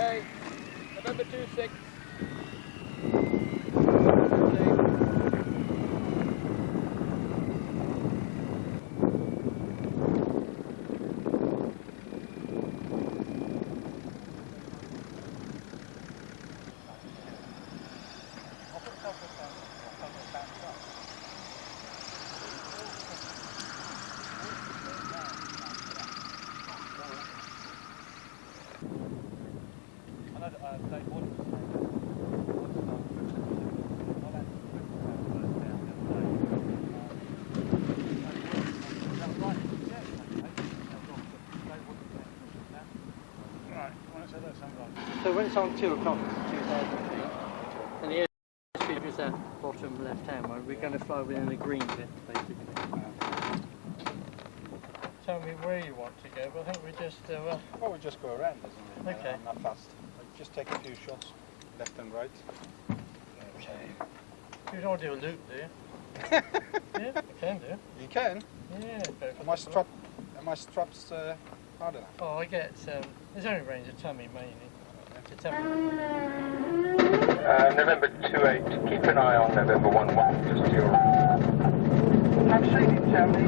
Okay, November 26. So when it's on 2 o'clock, it's 2,000 feet, and the airspeed is that bottom left-hand one, we're going to fly within the green bit, basically. Tell me where you want to go, but I think we just... well, we just go around, isn't it? Okay. Not fast. Just take a few shots, left and right. Okay. You don't want to do a loop, do you? Yeah, you can do. You can? Yeah. Are my straps hard enough? Oh, I get... there's only range of tummy, mainly. November 28, keep an eye on November 11, just to your right. I'm seeing you, Tony.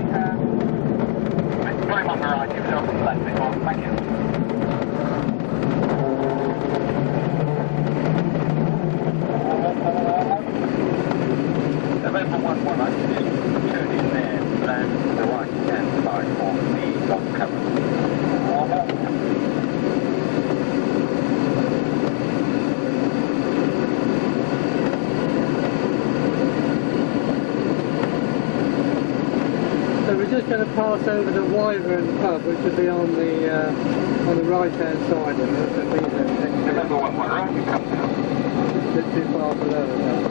Blame on the right, give yourself a left before. Thank you. November 11, I can just turn in there, land to the right-hand side for the lock cover. Just going to pass over the Wyvern pub, which will be on the right-hand side of it. November 11, right? You come down. A bit too far below that.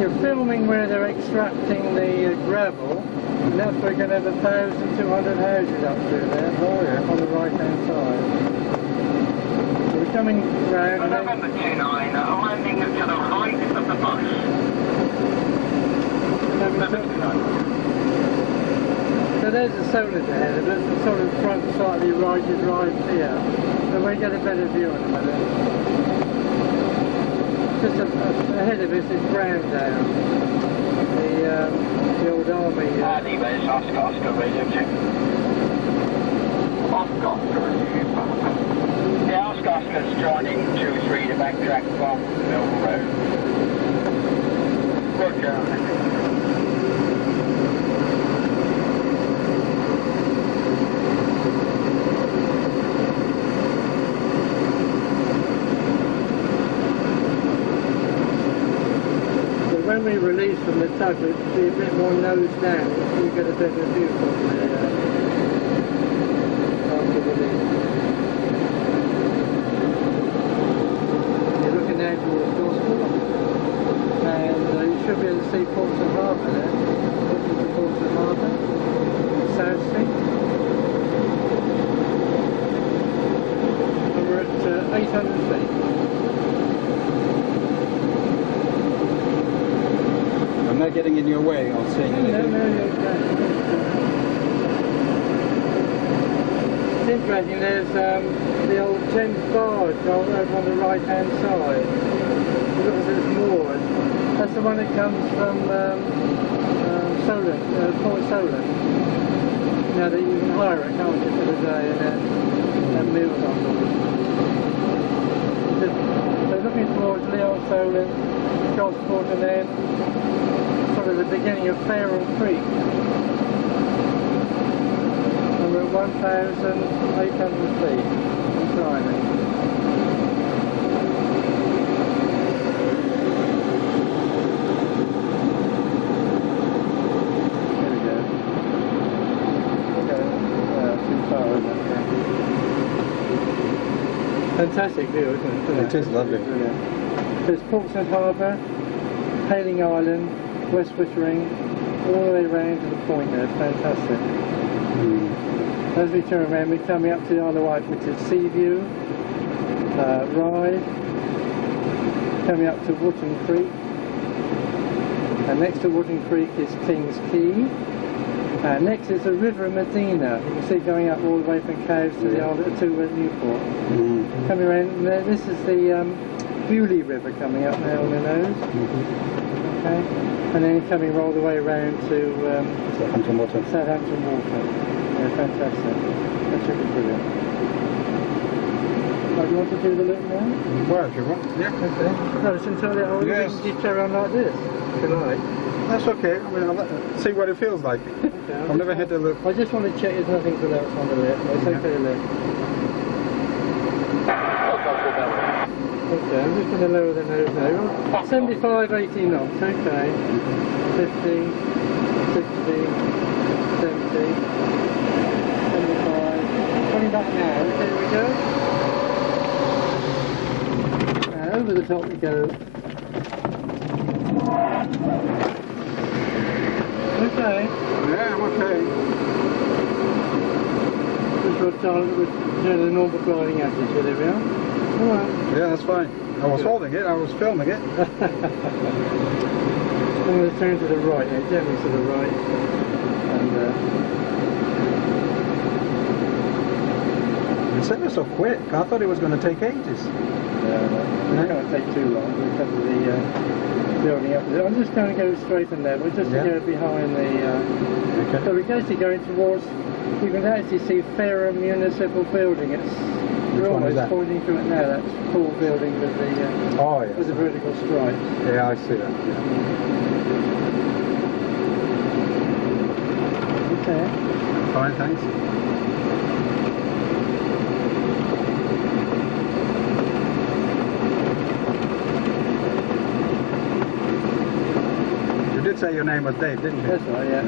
You're filming where they're extracting the gravel, and that's where we're going to have 1,200 houses up through there. Oh yeah. On the right-hand side. So we're coming round. November 29, landing to the right of the bus. November 29. So there's the Solent ahead of us, the sort of front slightly right is right here. So we get a better view in a minute. Just ahead of us is Browndown, the old army. Anyway, Oscar radio check. Oscar radio. Yeah, Oscar's joining 2-3 to backtrack from Mill Road. Roger. When we release from the tug, it will be a bit more nose down, so you get a better view from the after release. You're looking now towards Gosport, and you should be able to see Portsmouth Harbour there. Looking to Portsmouth Harbour, South Sea. And we're at 800 feet. I'm not getting in your way or saying anything. No, you're okay. It's interesting, there's the old Thames barge over on the right hand side. Look at this moored. That's the one that comes from Solent, Port Solent. Now that you can hire it, can't you, for the day and meals on board. So looking towards Leon Solent, Gosport, and then the beginning of Farrell Creek, and we're at 1,800 feet and climbing. Here we go. We're going too far, isn't it? Fantastic view, isn't it? It is lovely. Brilliant. There's Portsmouth Harbour, Hayling Island, Westbush Ring, all the way round to the point there. It's fantastic. As we turn around, we're coming up to the Isle of Wight, which is Seaview, Ryde, coming up to Wootton Creek, and next to Wootton Creek is King's Quay, Next is the River Medina. You can see going up all the way from Cowes to the old to Newport. Coming around, and this is the Bewley River coming up now on the nose. Okay, and then coming all the way around to Southampton Water. Southampton Water. Yeah, fantastic. That should be brilliant. Oh, do you want to do the loop now? Well, if you want. Yeah. Okay. No, it's entirely all Yes. you can carry on like this, if you like. That's okay. I mean, I'll see what it feels like. Okay, I've never had to look. I just want to check there's nothing to left on the left. It's okay to left. Okay, I'm just going to lower the nose now. 75, 80 knots, okay. 50, 60, 70, 75. Coming back now, here we go. And over the top we go. Okay. Yeah, I'm okay. Just got started with the normal gliding attitude, there we are. Alright. Yeah, that's fine. I was holding it, I was filming it. I'm going to turn to the right, yeah, gently to the right. And It's ever so quick. I thought it was going to take ages. it's not going to take too long because of the building up. I'm just going to go straight and level, just to go behind the... So we're actually going towards... You can actually see Fareham Municipal Building. It's We're one is almost that? pointing to it now. That's tall building with the Oh, with the yes. vertical stripes. Yeah, I see that. Yeah. Okay. Fine, thanks. You did say your name was Dave, didn't you? That's right. Yeah.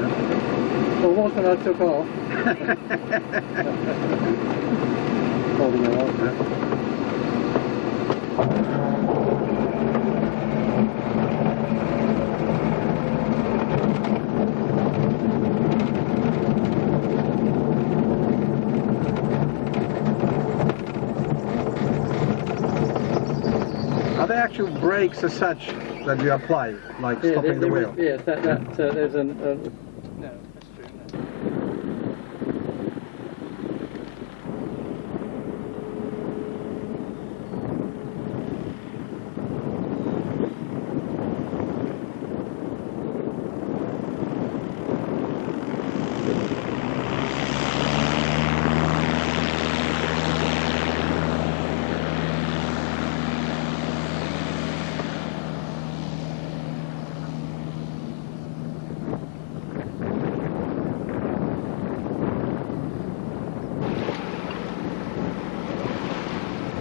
Well, it was when I took off. Holding it off. Are there actual brakes as such that you apply, like stopping the wheel? Yes, there's no.